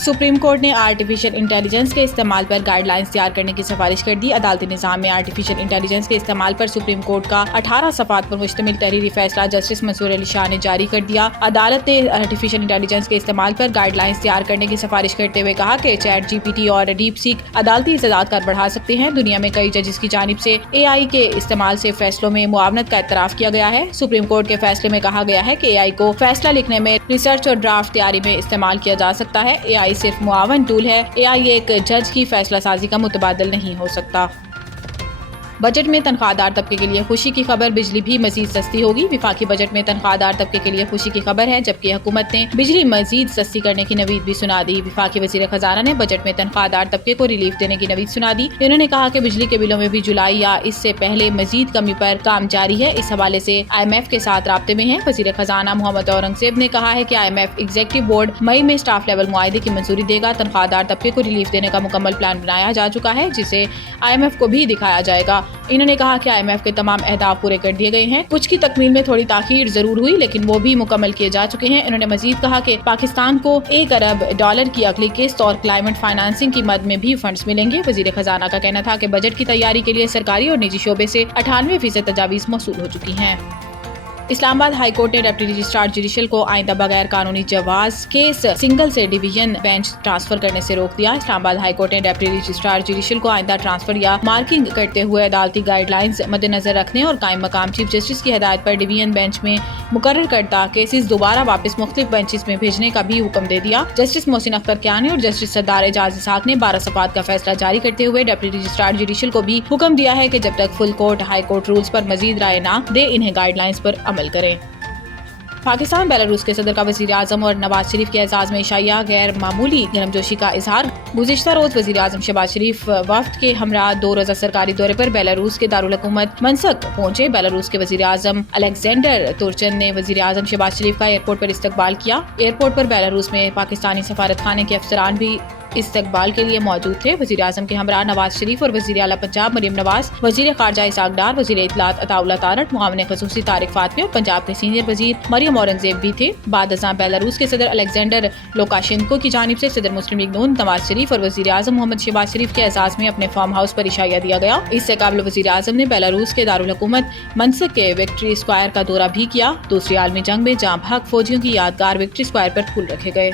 Supreme court ने artificial intelligence के इस्तेमाल पर गाइडलाइंस तैयार करने की सिफारिश कर दी। अदालती निज़ाम में आर्टिफिशियल इंटेलिजेंस के इस्तेमाल पर सुप्रीम कोर्ट का 18 सफ़ात पर मुश्तमिल तहरीरी फैसला जस्टिस मंसूर अली शाह ने जारी कर दिया। अदालत ने आर्टिफिशियल इंटेलिजेंस के इस्तेमाल पर गाइडलाइंस तैयार करने की सिफारिश करते हुए कहा कि चैट जीपीटी और डीप सीक अदालती इस्तेदाद बढ़ा सकते हैं। दुनिया में कई जजेस की जानिब से AI के इस्तेमाल से फैसलों में मुआवनत का इतराफ़ किया गया है। सुप्रीम कोर्ट के फैसले में कहा गया है कि AI को फैसला लिखने में, रिसर्च और ड्राफ्ट तैयारी में इस्तेमाल किया जा सकता है। AI सिर्फ मुआवन टूल है। AI एक जज की फैसला साजी का मुतबादिल नहीं हो सकता। बजट में तनख्वाहदार तबके के लिए खुशी की खबर, बिजली भी मजीद सस्ती होगी। विफाकी बजट में तनख्वाहदार तबके के लिए खुशी की खबर है, जबकि हुकूमत ने बिजली मजीद सस्ती करने की नवीद भी सुना दी। विफाकी वजीर खजाना ने बजट में तनख्वाहदार तबके को रिलीफ देने की नवीद सुना दी। उन्होंने कहा कि बिजली के बिलों में भी जुलाई या इससे पहले मजीद कमी पर काम जारी है। इस हवाले से IMF के साथ राब्ते में है। वजीर खजाना मोहम्मद औरंगजेब ने कहा है कि IMF एग्जीक्यूटिव बोर्ड मई में स्टाफ लेवल मुआहदे की मंजूरी देगा। तनख्वाहदार तबके को रिलीफ देने का मुकम्मल प्लान बनाया जा चुका है, जिसे IMF को भी दिखाया जाएगा। इन्होंने कहा कि IMF के तमाम अहदाफ पूरे कर दिए गए हैं। कुछ की तकमील में थोड़ी ताखीर जरूर हुई, लेकिन वो भी मुकम्मल किए जा चुके हैं। उन्होंने मजीद कहा कि पाकिस्तान को $1 अरब की अगली किस्त और क्लाइमेट फाइनेंसिंग की मद में भी फंड्स मिलेंगे। वजीर खजाना का कहना था कि बजट की तैयारी के लिए सरकारी और निजी शोबे से 98% तजावीज़ मौसूल हो चुकी हैं। इस्लामाबाद हाई कोर्ट ने डिप्टी रजिस्ट्रार जुडिशल को आइंदा बगैर कानूनी जवाज केस सिंगल से डिवीजन बेंच ट्रांसफर करने से रोक दिया। इस्लामाबाद हाई कोर्ट ने डिप्टी रजिस्ट्रार जुडिशल को आइंदा ट्रांसफर या मार्किंग करते हुए अदालती गाइडलाइंस मद्देनजर रखने और कायम मकाम चीफ जस्टिस की हिदायत पर डिवीजन बेंच में मुकर्रर करता केसेस दोबारा वापस मुख्तलिफ बेंचेस में भेजने का भी हुक्म दे दिया। जस्टिस मोहसिन अख्तर कियानी और जस्टिस सरदार एजाज इसहाक ने 12 सफ़ात का फैसला जारी करते हुए डिप्टी रजिस्ट्रार जुडिशल को भी हुक्म दिया है कि जब तक full court high court rules पर मजीद राय न दे, इन्हें गाइडलाइंस पर अमल करें। पाकिस्तान बेलारूस के सदर का वज़ीर आज़म और नवाज शरीफ के एजाज़ में शाया गैर मामूली गर्मजोशी का इजहार। गुज़िश्ता रोज वज़ीर आज़म शहबाज शरीफ वफ़द के हमरा 2 रोज़ा सरकारी दौरे पर बेलारूस के दारुल हुकूमत मनस्क पहुंचे। बेलारूस के वज़ीर आज़म अलेक्जेंडर तुर्चन ने वज़ीर आज़म शहबाज शरीफ का एयरपोर्ट पर इस्तकबाल किया। एयरपोर्ट पर बेलारूस में पाकिस्तानी सफारत खाने के अफसरान भी इस्तकबाल के लिए मौजूद थे। वज़ीर आज़म के हमरा नवाज शरीफ और वज़ीर आला पंजाब मरियम नवाज, वज़ीर ख़ारजा इसहाक डार, वज़ीर इत्तलात अताउल्लाह तारट, मुआविन ख़ुसूसी तारिक फातमी और पंजाब के सीनियर वज़ीर मरियम औरंगजेब भी थे। बाद अज़ां बेलारूस के सदर अलेक्जेंडर लुकाशेंको की जानिब से सदर मुस्लिम लीग नून नवाज शरीफ और वज़ीर आज़म मोहम्मद शहबाज शरीफ के एजाज़ में अपने फार्म हाउस पर इशाया दिया गया। इससे काबिल वज़ीर आज़म ने बेलारूस के दारुल हुकूमत मनस्क के विक्ट्री स्क्वायर का दौरा भी किया। दूसरी आलमी जंग में जाँ भाग फौजियों की यादगार विक्ट्री स्क्वायर पर फूल रखे गए।